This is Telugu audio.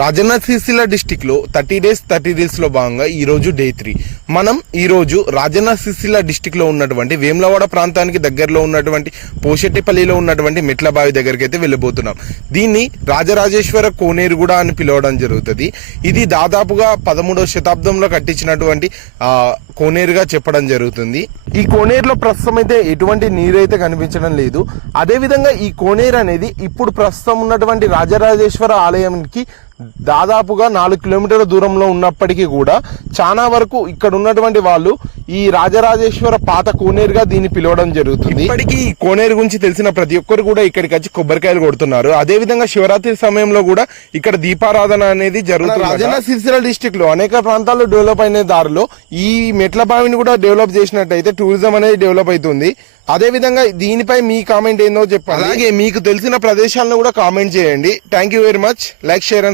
రాజన్న సిరిసిల్ల డిస్టిక్ లో 30 days 30 reels లో భాగంగా ఈ రోజు డే 3. మనం ఈ రోజు రాజన్న సిరిసిల్ల డిస్టిక్ లో ఉన్నటువంటి వేములవాడ ప్రాంతానికి దగ్గరలో ఉన్నటువంటి పోషెట్టిపల్లిలో ఉన్నటువంటి మెట్లబావి దగ్గరికి అయితే వెళ్ళబోతున్నాం. దీన్ని రాజరాజేశ్వర కోనేరుగూడ అని పిలవడం జరుగుతుంది. ఇది దాదాపుగా 13వ శతాబ్దంలో కట్టించినటువంటి కోనేరుగా చెప్పడం జరుగుతుంది. ఈ కోనేరులో ప్రస్తుతం అయితే ఎటువంటి నీరు అయితే కనిపించడం లేదు. అదే విధంగా ఈ కోనేరు అనేది ఇప్పుడు ప్రస్తుతం ఉన్నటువంటి రాజరాజేశ్వర ఆలయానికి దాదాపుగా 4 కిలోమీటర్ల దూరంలో ఉన్నప్పటికీ కూడా చాలా వరకు ఇక్కడ ఉన్నటువంటి వాళ్ళు ఈ రాజరాజేశ్వర పాత కోనేరుగా దీన్ని పిలవడం జరుగుతుంది. ఇప్పటికీ ఈ కోనేరు గురించి తెలిసిన ప్రతి ఒక్కరు కూడా ఇక్కడికి వచ్చి కొబ్బరికాయలు కొడుతున్నారు. అదే విధంగా శివరాత్రి సమయంలో కూడా ఇక్కడ దీపారాధన అనేది జరుగుతుంది. రాజన్న సిరిసిల్ల డిస్టిక్ లో అనేక ప్రాంతాల్లో డెవలప్ అయిన దారిలో ఈ మెట్ల బావిని కూడా డెవలప్ చేసినట్టయితే టూరిజం అనేది డెవలప్ అవుతుంది. అదే విధంగా దీనిపై మీ కామెంట్ ఏందో చెప్పండి. అలాగే మీకు తెలిసిన ప్రదేశాలను కూడా కామెంట్ చేయండి. Thank you very much. Like, share and